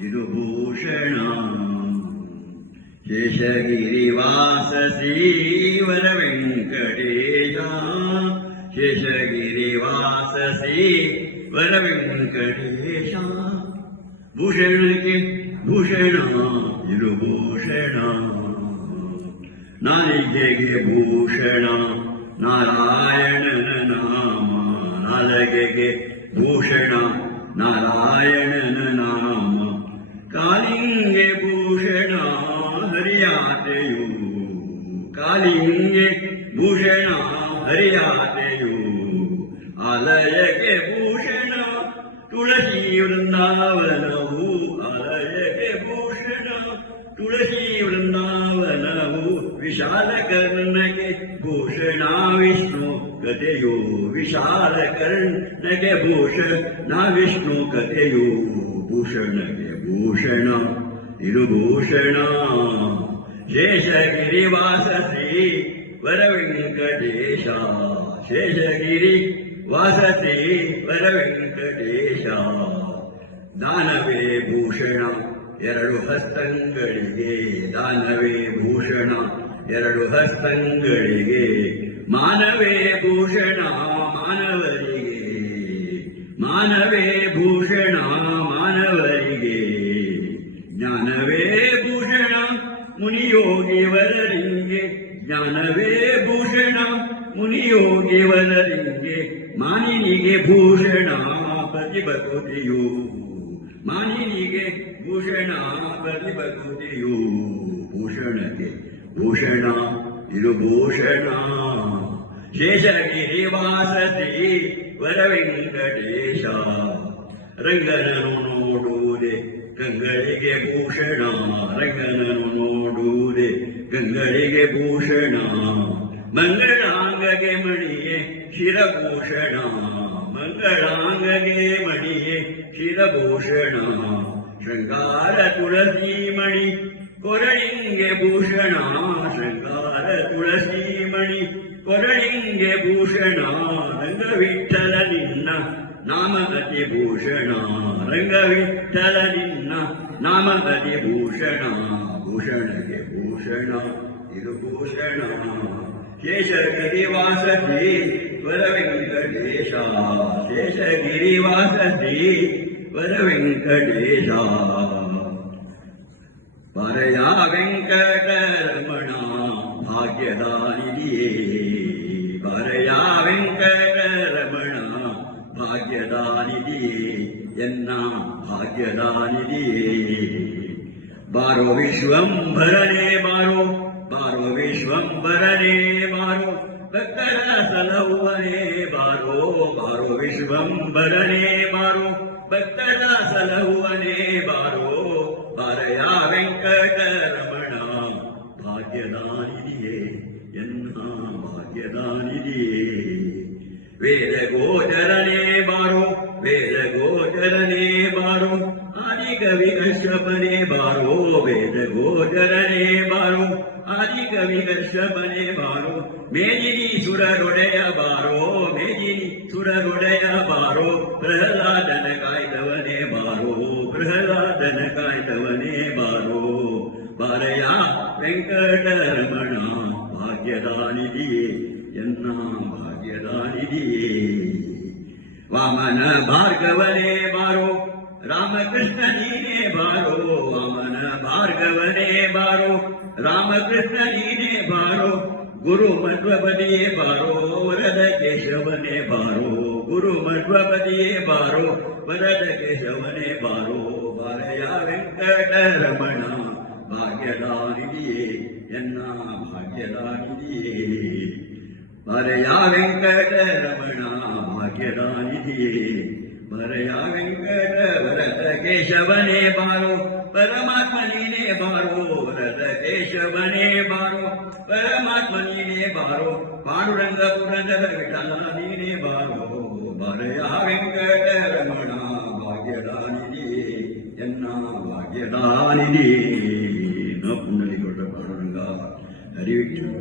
ಇರುಭೂಷಣ ಶೇಷಗಿರಿವಾಸ ಶ್ರೀವರ ವೆಂಕಟೇಶ ಶೇಷಗಿರಿವಾಸ ಶ್ರೀವರ ವೆಂಕಟೇಶ ಭೂಷಣಕ್ಕೆ ಭೂಷಣ ಇರುಭೂಷಣ ನಾಲಿಗೆಗೆ ಭೂಷಣ ನಾರಾಯಣನ ನಾಮ ನಾಲಿಗೆಗೆ ಭೂಷಣ ನಾರಾಯಣನ ನಾಮ ಕಾಲಿಂಗೆ ಭೂಷಣ ಹರಿಯಾತೆಯು ಕಾಲಿಂಗೆ ಭೂಷಣ ಹರಿಯಾತೆಯು ಆಲಯಕ್ಕೆ ಭೂಷಣ ತುಳಸಿ ವೃಂದಾವನವು ಆಲಯಕ್ಕೆ ಭೂಷಣ ತುಳಸಿ ವೃಂದಾವನವು ವಿಶಾಲ ಕರ್ಣಕ್ಕೆ ಭೂಷಣ ವಿಷ್ಣು ಕಥೆಯು ವಿಶಾಲ ಕರ್ಣಕ್ಕೆ ಭೂಷಣ ವಿಷ್ಣು ಕಥೆಯು ಭೂಷಣಕ್ಕೆ ಭೂಷಣ ಇರುಭೂಷಣ ಶೇಷಗಿರಿವಾಸ ಶ್ರೀ ವರ ವೆಂಕಟೇಶ ಶೇಷಗಿರಿ ವಾಸ ಶ್ರೀ ವರ ವೆಂಕಟೇಶ ದಾನವೇ ಭೂಷಣ ಎರಡು ಹಸ್ತಂಗಳಿಗೆ ದಾನವೇ ಭೂಷಣ ಎರಡು ಹಸ್ತಂಗಳಿಗೆ ಮಾನವೇ ಭೂಷಣ ಮಾನವರಿಗೆ ಮಾನವೇ ಭೂಷಣ ಮಾನವರಿಗೆ ಜ್ಞಾನವೇ ಭೂಷಣ ಮುನಿಯೋಗಿವರರಿಗೆ ಜ್ಞಾನವೇ ಭೂಷಣ ಮುನಿಯೋಗಿವರರಿಗೆ ಮಾನಿನಿಗೆ ಭೂಷಣ ಪ್ರತಿಭಕೃತಿಯು ಮಾನಿನಿಗೆ ಭೂಷಣ ಪ್ರತಿಭಕೃತಿಯು ಭೂಷಣಕ್ಕೆ ಭೂಷಣ ಇರುಭೂಷಣ ಶೇಷಗಿರಿವಾಸ ಶ್ರೀ ವರ ವೆಂಕಟೇಶ ರಂಗನನು ನೋಡುವುದೇ ಗಂಗಳಿಗೆ ಭೂಷಣ ರಂಗನನು ನೋಡುವುದೇ ಗಂಗಳಿಗೆ ಭೂಷಣ ಮಂಗಳಾಂಗಗೆ ಮಣಿಯೇ ಶಿರಭೂಷಣ ಮಂಗಳಾಂಗಗೆ ಮಣಿಯೇ ಶಿರಭೂಷಣ ಶೃಂಗಾರ ತುಳಸಿ ಮಣಿ ಕೊರಳಿಂಗೆ ಭೂಷಣ ಶೃಂಗಾರ ತುಳಸಿ ಮಣಿ ಕೊರಳಿಂಗೆ ಭೂಷಣ ರಂಗವಿಠಲ ನಿನ್ನ ನಾಮಗತಿ ಭೂಷಣ ರಂಗವಿಠಲ ನಿನ್ನ ನಾಮಗತಿ ಭೂಷಣ ಭೂಷಣಗೆ ಭೂಷಣ ಇರುಭೂಷಣ ಶೇಷಗಿರಿವಾಸ ಶ್ರೀ ವರ ವೆಂಕಟೇಶ ಶೇಷಗಿರಿವಾಸ ಶ್ರೀ ವರ ವೆಂಕಟೇಶ ಪರಯ ವೆಂಕಟರಮಣ ಭಾಗ್ಯದಾನಿಧಿಯೇ ಪರಯ ವೆಂಕಟರಮಣ ಭಾಗ್ಯದಾನಿಧಿಯೇ ಎನ್ನ ಭಾಗ್ಯದಾನಿಧಿಯೇ ಬಾರೋ ವಿಶ್ವಂಭರನೇ ಬಾರೋ ಬಾರೋ ವಿಶ್ವಂಭರನೇ ಬಾರೋ ಭಕ್ತರ ಸಲಹುವನೇ ಬಾರೋ ಬಾರೋ ವಿಶ್ವಂಭರನೇ ಬಾರೋ ಭಕ್ತರ ಸಲಹುವನೇ ಬಾರೋ ಬಾರಯ ವೆಂಕಟರಮಣ ಭಾಗ್ಯದಾನಿಧಿಯೇ ಎನ್ನ ಭಾಗ್ಯದಾನಿಧಿಯೇ ವೇದ ಗೋಚರನೇ ಬಾರೋ ವೇದ ಗೋಚರನೇ ಬಾರೋ ಆದಿಕವಿ ಕಶ್ಯಪನೇ ಬಾರೋ ವೇದ ಗೋಚರನೇ ಬಾರೋ ಆದಿಕವಿ ಕಶ್ಯಪನೇ ಬಾರೋ ಮೇದಿನಿ ಸುರರೊಡೆಯ ಬಾರೋ ಮೇದಿನಿ ಸುರರೊಡೆಯ ಬಾರೋ ಪ್ರಹ್ಲಾದನ ಕಾಯ್ದವನೇ ಬಾರೋ ಪ್ರಹ್ಲಾದನ ಕಾಯ್ದವನೇ ಬಾರೋ ಬಾರಯ ವೆಂಕಟರಮಣ ಭಾಗ್ಯದಾನಿಧಿಯೇ ಎನ್ನ ಭಾಗ್ಯದಾನಿಧಿಯೇ ವಾಮನ ಭಾರ್ಗವನೇ ಬಾರೋ ರಾಮಕೃಷ್ಣ ನೀನೇ ಬಾರೋ ವಾಮನ ಭಾರ್ಗವನೇ ಬಾರೋ ರಾಮಕೃಷ್ಣ ನೀನೇ ಬಾರೋ ಗುರು ಮಧ್ವಪದಿಯೇ ಬಾರೋ ವರದ ಕೇಶವನೇ ಬಾರೋ ಗುರು ಮಧ್ವಪದಿಯೇ ಬಾರೋ ವರದ ಕೇಶವನೇ ಬಾರೋ ಬಾರಯ ವೆಂಕಟರಮಣ ಭಾಗ್ಯದಾನಿಧಿಯೇ ಎನ್ನ ಭಾಗ್ಯದಾನಿಧಿಯೇ ಬಾರಯ ವೆಂಕಟರಮಣ ಭಾಗ್ಯದಾನಿಧಿಯೇ ಬಾರಯ ವೆಂಕಟ ವರದ ಕೇಶವನೇ ಬಾರೋ ಪರಮಾತ್ಮ ನೀನೇ ಬಾರೋ ವರದ ಕೇಶವನೇ ಬಾರೋ ಪರಮಾತ್ಮ ನೀನೇ ಬಾರೋ ಪಾಂಡುರಂಗ ಪುರಂದರ ವಿಠಲ ನೀನೇ ಬಾರೋ ಬಾರಯ ವೆಂಕಟರಮಣ ಭಾಗ್ಯದಾನಿಧಿಯೇ ಎನ್ನ ಭಾಗ್ಯದಾನಿಧಿಯೇ ನ ಪುಂಡಲಿಗೌಡ ಪಾಂಡುರಂಗ ಹರಿವಿಠಲ